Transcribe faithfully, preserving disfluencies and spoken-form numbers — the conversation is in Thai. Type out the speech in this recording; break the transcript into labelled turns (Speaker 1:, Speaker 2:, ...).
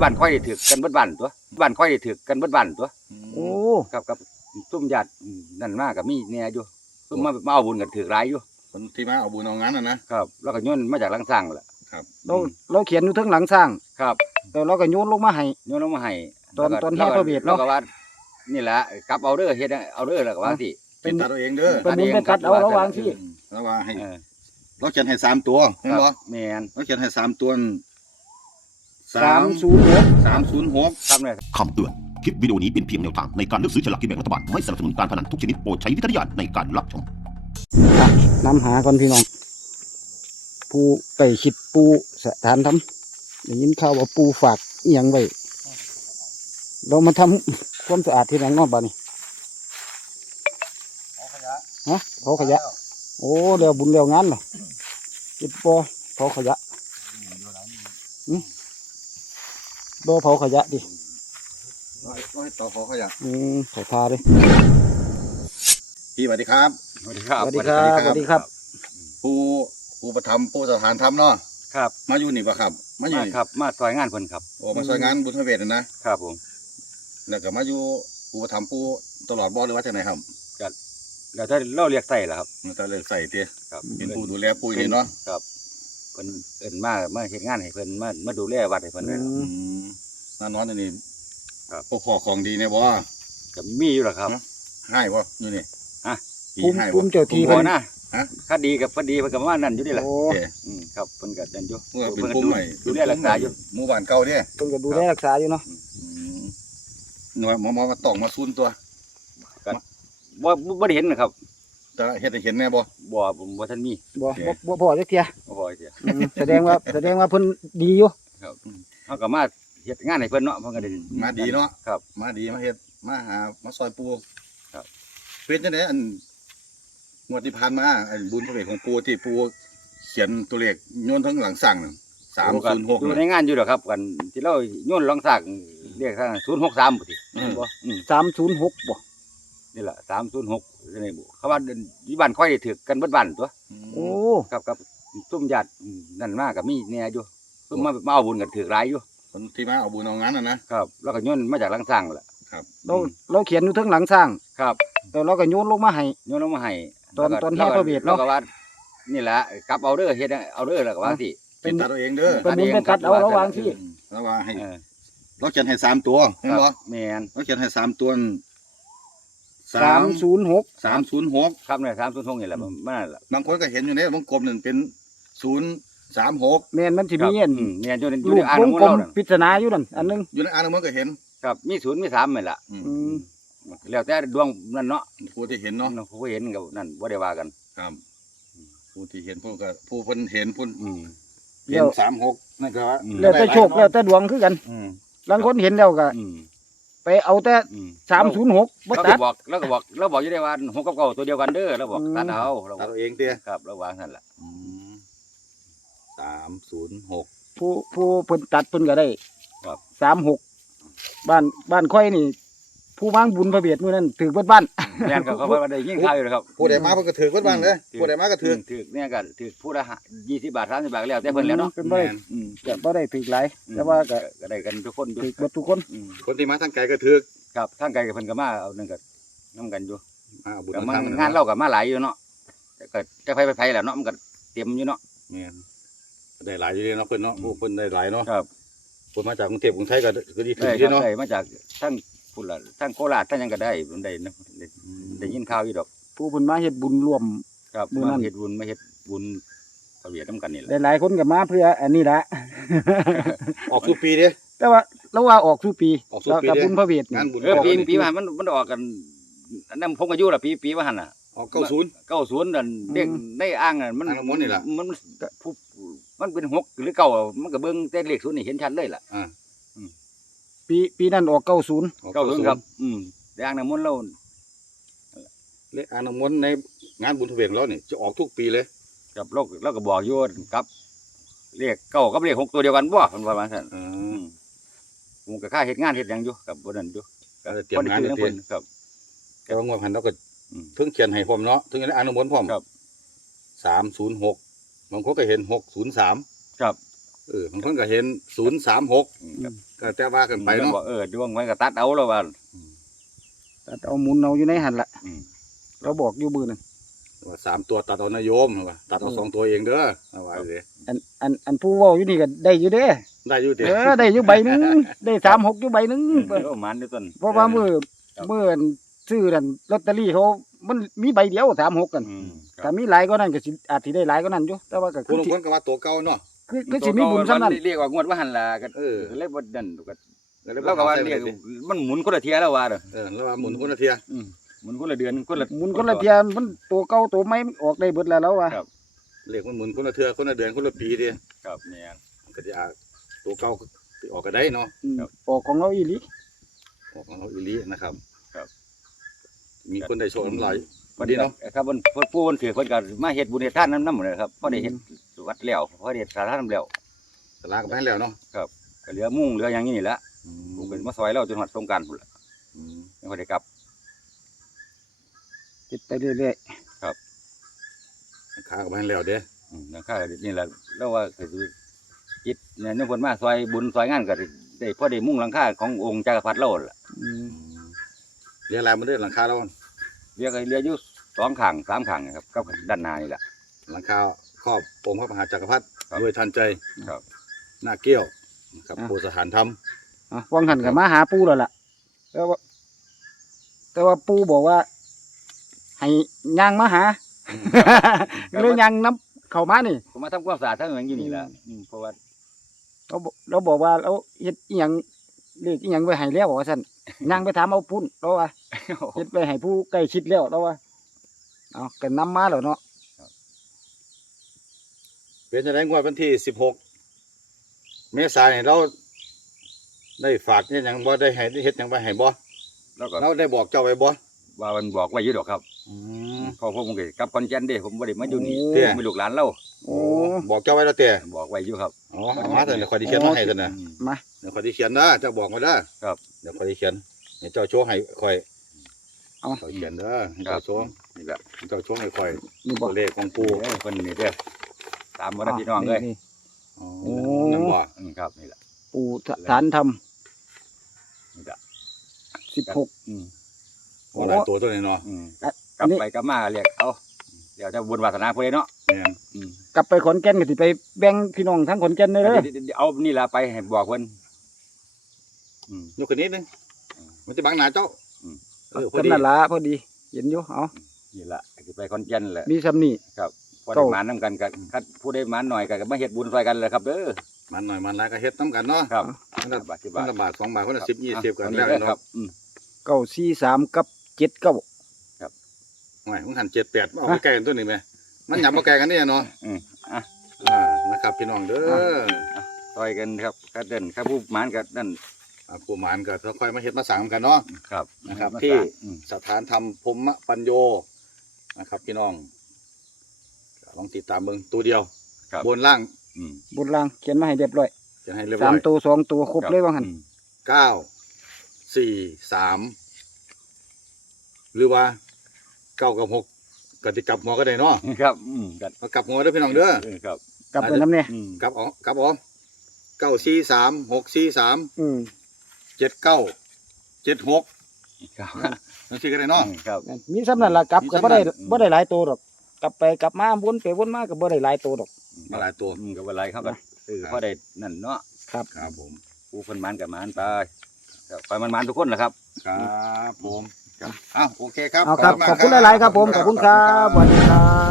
Speaker 1: บ้านค่อยได้ถือกันเบิดบ้านตัวบ้านค่อยได้ถือกันเบิดบ้านตัว
Speaker 2: โอ้
Speaker 1: ครับครับซุ่มญาตินั่นมากกับมีเนี่ยอยู่ซุ่มมามาเอาบุญกันถือหลายอยู่
Speaker 3: คนที่มาเอาบุญเอางั้นน่ะนะครับ
Speaker 1: แล้วก็โยนมาจากหลังสร้างแหละ
Speaker 3: ครับ
Speaker 2: เราเราเขียนอยู่ทั้งหลังสร้าง
Speaker 1: ครับ
Speaker 2: แล้วเราก็โยนลงมาให้
Speaker 1: โยนลงมาให้
Speaker 2: ตอนตอนแห่พระเวทเนาะ
Speaker 1: แล้วก็ว่านี่แหละกลับเอาเด้อเฮ็ดเอาเด้อแล้วก็ว่าสิ
Speaker 3: เป็นตัดเอาเองเด้อ
Speaker 2: เป็นบุญเป็นตัดเอาระวางที่
Speaker 3: แล้วว่าให้เราเขียนให้สามตัวเห็นบ่
Speaker 1: แม่น
Speaker 3: เราเขียนให้สามตัว
Speaker 2: สามศูนย์หก
Speaker 3: สามศูนย์หก
Speaker 1: ครับเนี่ย
Speaker 4: คำเตือนคลิปวิดีโอนี้เป็นเพียงแนวทางในการเลือกซื้อฉลากกินแบ่งรัฐบาลไม่สนับสนุนการพนันทุกชนิดโปรดใช้วิจารณญาณในการรับชม
Speaker 2: นำหาก่อนพี่น้องปูไก่ขิดปูสถานทำได้ยินข่าวว่าปูฝากเอียงไว้เรามาทำความสะอาดที่ไหนนอกบ้านนี่ฮะเผาขยะโอ้เดี๋ยวบุญเดี๋ยวงานเหรอจิตปอเผาขยะอืมโดเผาขยะดิ
Speaker 3: ก็ให้ต่อขอขยับ
Speaker 2: อืมขอทาเลย
Speaker 3: พี่สวัสดีครับ
Speaker 1: สวัสดีครับ
Speaker 2: สวัสดีครับสวัสดีครับ
Speaker 3: ผู้ผู้ประทับผู้สถานธรรมเนาะ
Speaker 1: ครับ
Speaker 3: มาอยู่นี่ปะครับมาอยู่
Speaker 1: ครับมาซอยงานเพิ่นครับ
Speaker 3: โอ้มาซอยงานบุญพระเวทนะครับ
Speaker 1: ผม
Speaker 3: แล้วก็มาอยู่ผู้ประทับผู้ตลอดบ่หรือว่าจังไหนครับ
Speaker 1: ก็แล้วถ้าเราเรียกใส่ล่ะครับ
Speaker 3: มันจะเลิกใส่เตี้ย
Speaker 1: ครับ
Speaker 3: เป็นผู้ดูแลปุ๋ยนี่เนาะ
Speaker 1: ครับเพิ่นเอิ้นมามาเฮ็ดงานให้เพิ่นมามาดูแลวัดให้เพิ่นเลย
Speaker 3: น้านอนอันนี้
Speaker 1: ครับ
Speaker 3: พวกขอของดีเนี่ยบ่
Speaker 1: ก็มีอยู่ล่ะครับ
Speaker 3: ให้บ่อยู่นี่
Speaker 1: ฮะ
Speaker 2: ภูมิภูมิเจ้าที่เพิ่น
Speaker 1: นะฮะคดีกับคดีเพิ่นก็ว่านั่นอยู่นี่แหละ
Speaker 2: โอ้
Speaker 1: อืมครับเพิ่นก็นั่นอยู่
Speaker 3: เพิ่นเป็นภูมิใหม่
Speaker 1: ดูแลรักษาอยู่
Speaker 3: หมู่บ้านเก่าเด้
Speaker 2: เพิ่นก็ดูแลรักษาอยู่เนาะ
Speaker 3: หน่วยหมอมาต้องมาซูนตัว
Speaker 1: ก็บ่บ่ได้เห็นนะครับ
Speaker 3: แต่เฮ็ดให้เห็นแน่บ่
Speaker 1: บ่บ่ทันมี
Speaker 2: บ่บ่พอจักเที่ย
Speaker 1: บ่พอจักเที่ย
Speaker 2: แสดงว่าแสดงว่าเพิ่นดีอยู่
Speaker 1: ครับเฮาก็มาเฮ็ดงานให้เพิ่นเนาะเพิ่นก็ได้
Speaker 3: มาดีเนาะ
Speaker 1: ครับ
Speaker 3: มาดีมาเฮ็ดมาหามาซอยปู
Speaker 1: ครับ
Speaker 3: เป็นจังได๋อันงวดที่ผ่านมาอันบุญพระเวทของปูที่ปูเขียนตัวเลขโยนทั้งหลังสั่งสามศูนย์หก
Speaker 1: อยู่ในงานอยู่ดอกครับกันที่เราโยนหลังสั่งเรียกทางศูนย์หกสามบ่ติบ่อืม
Speaker 2: สามศูนย์หกบ่
Speaker 1: นี่ล่ะสามศูนย์หกนี่บ่เขาว่าอยู่บ้านค่อยได้ถือกันเบิดบ้านตัว
Speaker 2: โอ้
Speaker 1: ครับครับซุ่มญาตินั่นมาก็มีเนี่ยอยู่ซุ่มมามาเอาบุญกันถือหลายอยู่
Speaker 3: คนที่มาเอาบุญเอางั้นน่ะนะครับ
Speaker 1: แล้วก็โยนมาจากหลังสร้างแหละ
Speaker 3: ครับ
Speaker 2: เราเราเขียนอยู่ทั้งหลังสร้าง
Speaker 1: ครับ
Speaker 2: แล้วเราก็โยนลงมาให้
Speaker 1: โยนลงมาให้
Speaker 2: ตอนตอนแห่พระเวทเนาะ
Speaker 1: แล้วก็ว่านี่แหละกลับเอาเด้อเฮ็ดเอาเด้อแล้วก็ว่าสิ
Speaker 3: เป็นตัดเอาเองเด้อ
Speaker 2: เป็นบุญเป็นตัดเอาระวางที่
Speaker 3: แล้วว่าให้เราเขียนให้สามตัวเห็นบ่
Speaker 1: แม่น
Speaker 3: เราเขียนให้สามตัว
Speaker 2: สามศูนย์หก
Speaker 3: สามศูนย์หก
Speaker 1: ครับเนี่ยสามศูนย์หกนี่แหละมันนั่นแหละ
Speaker 3: บางคนก็เห็นอยู่ในวงกลมนั่นเป็นศูนย์สามหก
Speaker 2: แม่นมันสิมีอัน
Speaker 1: แม่นอยู่ใน
Speaker 2: อยู่ในอ่างน้ำมนต์เราปริศนาอยู่นั่นอันนึง
Speaker 3: อยู่ในอ่างน้ำมนต์ก็เห็น
Speaker 1: ครับมีศูนย์มีสามนี่แหละ
Speaker 2: อืม
Speaker 1: แล้วแต่ดวงนั่นเนาะ
Speaker 3: ผู้ที่เห็นเนาะ
Speaker 1: ผู้เห็นกับนั่นบ่ได้ว่ากัน
Speaker 3: ครับผู้ที่เห็นผู้ก็ผู้เพิ่นเห็นผู้
Speaker 1: อืม
Speaker 3: เห็นสามหกนั่นก็ว่า
Speaker 2: แล้วแต่โชคแล้วแต่ดวงคือกัน
Speaker 1: อืม
Speaker 2: บางคนเห็นแล้วก็ไปเอาแต่สามศูนย์หกบ่ตัด
Speaker 1: บอกแล้วก็บอกแล้วบอกอยู่ได้ว่าหกกับเก้าตัวเดียวกันเด้อแล้วบอกตัดเอา
Speaker 3: ตัดเอาเองเตี้ย
Speaker 1: ครับแล้ววางนั่นแหละ
Speaker 3: สามศูนย์หก
Speaker 2: ผู้ผู้เพิ่นตัดเพิ่นก็ได้
Speaker 1: ครับ
Speaker 2: สามหกบ้านบ้านค่อยนี่ผู้วางบุญพระเวทมื้อนั้นถือเบิดบ้าน
Speaker 1: แม่นครับเขาว่าได้ยินข่าวอยู่ครับ
Speaker 3: ผู้ใดมาเพิ่นก็ถือเบิดบ้านเลยผู้ใดมาก็ถือ
Speaker 1: ถือเนี่ยก็ถือผู้ละยี่สิบบาทสามสิบบาทแล้วแต่เพิ่นแล้วเนาะ
Speaker 2: เพิ่นบ่ได้อืมก็บ่ได้ถือหลายแต่ว่าก็
Speaker 1: ก็ได้กันทุกคน
Speaker 2: ถือเบิดทุกคน
Speaker 3: คนที่มาทางไกลก็ถือ
Speaker 1: ครับทางไกลก็เพิ่นก็มาเอานั่นก็นำกันอยู่
Speaker 3: อ่าบุญ
Speaker 1: งานเราก็มาหลายอยู่เนาะก็จะไปไปๆแหละเนาะมันก็เต็มอยู่เนาะ
Speaker 3: แม่นได้หลายอยู่เนาะเพิ่นเนาะผู้เพิ่นได้หลายเนาะ
Speaker 1: ครับ
Speaker 3: เพิ่นมาจากกรุงเทพกรุงไทยก็ก็ดีถึงที่เนาะ
Speaker 1: ได้มาจากทั้งพุ่นล่ะทั้งโคราชทั้งหยังก็ได้มันได้เนาะได้ยินข่าวอยู่ดอก
Speaker 2: ผู้เพิ่นมาเฮ็ดบุญร่วม
Speaker 1: ครับมาเฮ็ดบุญมาเฮ็ดบุญพระเวทนำกันนี่แหละ
Speaker 2: หลายๆคนก็มาเพื่ออันนี้ละ
Speaker 3: ออกทุกปีเด้
Speaker 2: แต่ว่าเราว่าออกทุกปีกับบุญพระเวท
Speaker 3: งานบุญ
Speaker 1: เออปีปีว่ามันมันออกกันอันนั้นผมก็อยู่ล่ะปีปีว่าหั่นน่ะ
Speaker 3: ออกเก้าสิบ
Speaker 1: เก้าสิบนั่นเด็กในอ่างนั่นมันมันมันเป็นหกหรือเก้ามันก็เบิ่งแต่เลขศูนย์นี่เห็นชัดเลยล่ะ
Speaker 3: อ่า
Speaker 2: ปีปีนั้นออกเก้าสิบ
Speaker 1: เก้าสิบครับอืมในอ่างน้ำมนต์เรา
Speaker 3: เลขอ่างน้ำมนต์ในงานบุญพระเวทเรานี่จะออกทุกปีเลย
Speaker 1: กับเราเราก็บอกอยู่ครับเลขเก้ากับเลขหกตัวเดียวกันบ่เพิ่นว่าว่าซั่นอืมผมก็ค่าเฮ็ดงานเฮ็ดหยังอยู่กับบ่นั่นอยู่
Speaker 3: ก็เตรียมงานเพิ่น
Speaker 1: ครับ
Speaker 3: แต่ว่างวดพันเราก็ถึงเขียนให้พร้อมเนาะถึงในอ่างน้ำมนต์พร้อม
Speaker 1: ครับ
Speaker 3: สามศูนย์หกบางคนก็เห็นหกศูนย์สาม
Speaker 1: ครับ
Speaker 3: เออบางคนก็เห็นศูนย์สามหกก็ก็แต่ว่ากันไปเนาะ
Speaker 1: บอกเออดวงไว้ก็ตัดเอาแล้วว่า
Speaker 2: ตัดเอาหมุนเอาอยู่ในหันละ
Speaker 1: อืม
Speaker 2: เราบอกอยู่บือนั่น
Speaker 3: ว่าสามตัวตัดเอานายโยมว่าตัดเอาสองตัวเองเด้อเอาไว้เลย
Speaker 2: อันอันอันผู้เว้าอยู่นี่ก็ได้อยู่เด้
Speaker 3: ได้อยู่ติ
Speaker 2: เออได้อยู่ใบหนึงได้สามหกอยู่ใบหนึง
Speaker 1: เออมันด้วยต้น
Speaker 2: เพราะว่าเมื่อเมื่อซื้อนั่นลอตเตอรี่เขามันมีใบเดียวสามหกกัน
Speaker 1: อืมค
Speaker 2: ถ้า
Speaker 1: รับ
Speaker 2: มีหลายก็นั่นก็สิอาจสิได้หลายก็นั่นอยู่แต่ว่าก็
Speaker 3: ผู้
Speaker 2: คือ
Speaker 3: ลาง
Speaker 2: สิ
Speaker 3: คนก็ว่าตัวเก่าเนาะ
Speaker 2: คือคือสิมีบุญซ้ำนั้น
Speaker 1: เรียกว่างวดว่าหันละก็
Speaker 3: เออ
Speaker 1: ก็เลยบ่ดันก็
Speaker 3: แล้ว
Speaker 1: เราก็ว่าเรียกมันหมุนคนละเทียแล้วว่าเด้อ
Speaker 3: เออแล้วว่าหมุนคนละเทีย
Speaker 1: อืมหมุนคนละเดือนคนละ
Speaker 2: หมุนคนละเทียมันตัวเก่าตัวใหม่มันออกได้เบิดแล้วแล้วว่า
Speaker 1: ครับ
Speaker 3: เลขมันหมุนคนละเทือคนละเดือนคนละปีดิ
Speaker 1: ครับเนี่ย
Speaker 3: มันก็จะอาตัวเก่าสิออกก็ได้เนาะ
Speaker 2: อืม
Speaker 1: ครับ
Speaker 2: ออกของเราอีหลี
Speaker 3: ออกของเราอีหลีนะครับ
Speaker 1: ครับ
Speaker 3: มีคนได้โชว์น้ำลาย
Speaker 1: พอดีเนาะครับมันเพิ่นผู้เพิ่นถือเพิ่นก็มาเฮ็ดบุญเฮ็ดทานนำนำหมดเลยครับพอได้เฮ็ดวัดแล้วพอได้เฮ็ดสาธารณะแล้ว
Speaker 3: สลากก็ไปให้แล้วเนาะ
Speaker 1: ก็เหลือมุ้งเหลือหยังนี่แหละผมก็มาซอยเราจนฮอดสงกรานต์พุ่นล่ะ
Speaker 3: อืม
Speaker 1: ยังบ่ได้กลับ
Speaker 2: ติดไปเรื่อย
Speaker 3: ขาก็ไปให้แล้วเด้
Speaker 1: อืมนะครับนี่แหละแล้วว่าก็คือจิตเนี่ยนึกเพิ่นมาซอยบุญซอยงานก็ได้พอได้มุ้งหลังคาขององค์จักรพรรดิเราล่ะ
Speaker 2: ๆอืม
Speaker 3: เรียกอะไรมาด้วยหลังคาเรา
Speaker 1: เหลือก็เหลืออยู่สองข้างสามข้างนะครับกับด้านหน้านี่แหละ
Speaker 3: หลังคาครอบองค์พระมหาจักรพรรดิ
Speaker 1: ครับ
Speaker 3: ด้วยทันใจ
Speaker 1: ครับ
Speaker 3: หน้าเกี้ยวนะครับโพสถานธรรม
Speaker 2: อ่ะวังหันก็มาหาปู่แล้วล่ะแต่ว่า แต่ว่าปู่บอกว่า ให้ย่างมาหา เลยย่างน้ำเข้ามานี่
Speaker 1: ผมมาทำความสะอาดทั้งอย่างอยู่นี่แหละอืมเพราะว่า
Speaker 2: เราบอกเราบอกว่าเราเฮ็ดอีหยังเลขอีหยังไว้ให้แล้วว่าซั่นย่างไปถามเอาพุ่นเราว่าเฮ็ดไว้ให้ผู้ใกล้ชิดแล้วเราว่าเอาก็นำมาแล้วเนาะ
Speaker 3: เป็นจะได้งวดวันที่สิบหกเมษายนเราได้ฝากเนี่ยยังบ่ได้ให้ได้เฮ็ดหยังไปให้บ่
Speaker 1: แล้วก็
Speaker 3: เราได้บอกเจ้าไว้บ่
Speaker 1: ว่ามันบอกไว้อยู่ดอกครับ
Speaker 3: อืม
Speaker 1: เพอผมก็กลับคอนเจนเด้ผมบ่ได้มาอยู่นี่
Speaker 3: เด้
Speaker 1: ผมเป็นลูกหลานเรา
Speaker 2: โอ้
Speaker 3: บอกเจ้าไว้แล้วแต่
Speaker 1: บอกไว้อยู่ครับ
Speaker 3: อ๋อเอามาเถอะเดี๋ยวคอยที่เขียนมาให้เถอะนะ
Speaker 1: อืม
Speaker 2: มา
Speaker 3: เดี๋ยวคอยที่เขียนนะเจ้าบอกมาเด้อ
Speaker 1: ครับ
Speaker 3: เดี๋ยวคอยที่เขียนเดี๋ยวเจ้าโชว์ให้คอย
Speaker 2: เอา
Speaker 3: คอยเขียนเด้อให้เจ้าโชว์
Speaker 1: นี่แหละ
Speaker 3: ให้เจ้าโชว์ให้คอย
Speaker 2: นี่บ
Speaker 3: ตั
Speaker 2: อก
Speaker 3: วเลขของ
Speaker 1: ปู
Speaker 3: ปู่
Speaker 1: เอ้ยเพิ่นนี่เด้อตามมาได้อพี่น้องเลย
Speaker 2: นี่
Speaker 3: อ๋อ
Speaker 2: โอ้
Speaker 3: นั่นบ่
Speaker 1: อืมครับนี่แหละ
Speaker 2: ปู่ฐานธรรม
Speaker 1: นี่แหละ
Speaker 2: สิบหก
Speaker 1: อืม
Speaker 3: บ่หลายตัวตัวนี้เนาะ
Speaker 1: อืม
Speaker 2: อ่ะ
Speaker 1: กลับไปกลับมาเรียกเอาเดี๋ยวจะบุญวาสนาเพิ่นเนาะ
Speaker 3: แม่น
Speaker 1: อืม
Speaker 2: กลับไปขอนแก่นก็สิไปแบ่งพี่น้องทั้งขอนแก่นเลยเด้อ
Speaker 1: เดี๋ยวเดี๋ยวเอานี่ล่ะไปให้บอกเพิ่นอืม
Speaker 3: ยกขึ้นนิดนึงมันจะบังหน้าเจ้า
Speaker 1: อืม
Speaker 3: เออพอดี
Speaker 2: กำนันละพอดี เห็นอยู่เอา
Speaker 1: นี่ล่ะสิไปคอนเจนแหละ
Speaker 2: มีซ้ำนี่
Speaker 1: ครับพอ
Speaker 2: เก้า
Speaker 1: ได้หมานนํกันก็คัดผู้ได้หมานหน่อยก็ก็มาเฮ็ดบุญซอยกันเลยครับเด้อ
Speaker 3: มันหน่อยมันหลายก็เฮ็ดน้ำกันเนาะ
Speaker 1: ครับ
Speaker 3: มันละ
Speaker 1: บาทสิ
Speaker 3: มัน
Speaker 1: บาท
Speaker 3: ละบาทสองบาทคนละสิบยี่สิบกัน
Speaker 1: เอา
Speaker 3: แล้ว
Speaker 1: เอานี่เด้อ
Speaker 3: เนาะ
Speaker 1: ครับอืม
Speaker 2: เก้าสี่สามกับเจ็ดเก้า
Speaker 3: ไม่มึงหันเจ็ดแปดเอาไปแก่กันตัวนี้ไหมมันหยับมาแก่กันเนี่ยเนาะ
Speaker 1: อืมอ่ะ
Speaker 3: อ่านะครับพี่น้องเด้อ
Speaker 1: ซอยกันครับก็เดินครับผู้หมานก็นั่น
Speaker 3: อ่าผู้หมานก็ค่อยๆมาเฮ็ดมาสั่งกันเนาะ
Speaker 1: ครับ
Speaker 3: นะครับ
Speaker 1: มา
Speaker 3: ที่
Speaker 1: สร้างอืม
Speaker 3: สถานธรรมพรหมปัญโยนะครับ พี่น้องลองติดตามเบิ่งตัวเดียว
Speaker 1: ครับ
Speaker 3: บนล่าง
Speaker 1: อืม
Speaker 2: บนล่างเขียนมาให้เรียบร้อย
Speaker 3: จะให้เรียบ
Speaker 2: สา
Speaker 3: ร้อ
Speaker 2: ม
Speaker 3: ย
Speaker 2: ตัวสองตัวครบเลยว่าหัน
Speaker 1: อืม
Speaker 3: เก้าสี่สามหรือว่าเก้ากับหกก็ติกลับหัวก็ได้เนาะ
Speaker 1: ครับอืมกัน
Speaker 3: มากลับหัวเด้อพี่น้องเด้อ
Speaker 1: เออครับ
Speaker 2: กลับไปน้ำเนี่ย
Speaker 1: อืม
Speaker 3: กลับเออกกลับเออกเก้าสี่สามหกสี่สาม
Speaker 2: อืม
Speaker 3: เจ็ดเก้าเจ็ดหก
Speaker 1: ครับ
Speaker 3: นั่นสิก็ได้เนาะ
Speaker 1: อืมครับ
Speaker 2: มีซ้ำนั่นละกลับ
Speaker 3: มี
Speaker 2: ก็
Speaker 3: ซ้ำ
Speaker 2: บ่ได้
Speaker 3: นั่น
Speaker 2: บ่ได้หลายตัวหรอกกลับไปกลับมาวนไปวนมาก็บ่ได้หลายตัวหรอก
Speaker 3: มาหลายตัว
Speaker 1: อืมก็บ่เป็นไรครับก็คือพอได้นั่นเนาะ
Speaker 3: ครับผม
Speaker 1: ผู้คนหมานกับหมานไปครับไปมันหมานทุกคนแหละครับ
Speaker 3: ครับผมครับอ้าวโอเคครับ
Speaker 2: เอาครับ
Speaker 3: มาก
Speaker 2: ขอบคุณหลายๆครับผมขอบคุณครับสวัสดีครับ